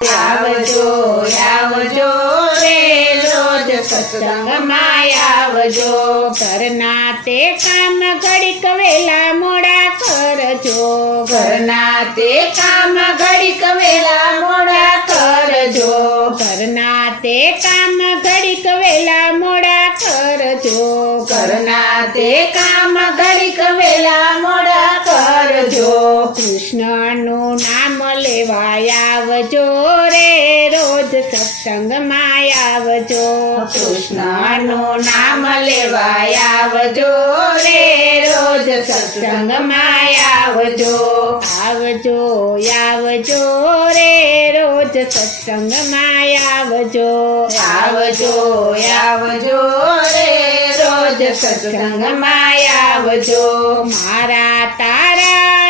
આવજો આવજો રે રોજ સત્સંગમાં આવજો ઘરના તે કામ ઘડીક વેલા મોડા કરજો ઘરના તે કામ ઘડીક વેલા મોડા કરજો ઘરના તે કામ ઘડીક વેલા મોડા કરજો ઘરના તે કામ ઘડીક વેલા મોડા કરજો કૃષ્ણનું નામ લેવાય આવજો રે રોજ સત્સંગમાં આવજો કૃષ્ણનું નામ લેવાય આવજો રે રોજ સત્સંગમાં આવજો આવજો આવજો રે રોજ સત્સંગમાં આવજો આવજો આવજો રે રોજ સત્સંગમાં આવજો મારા તારા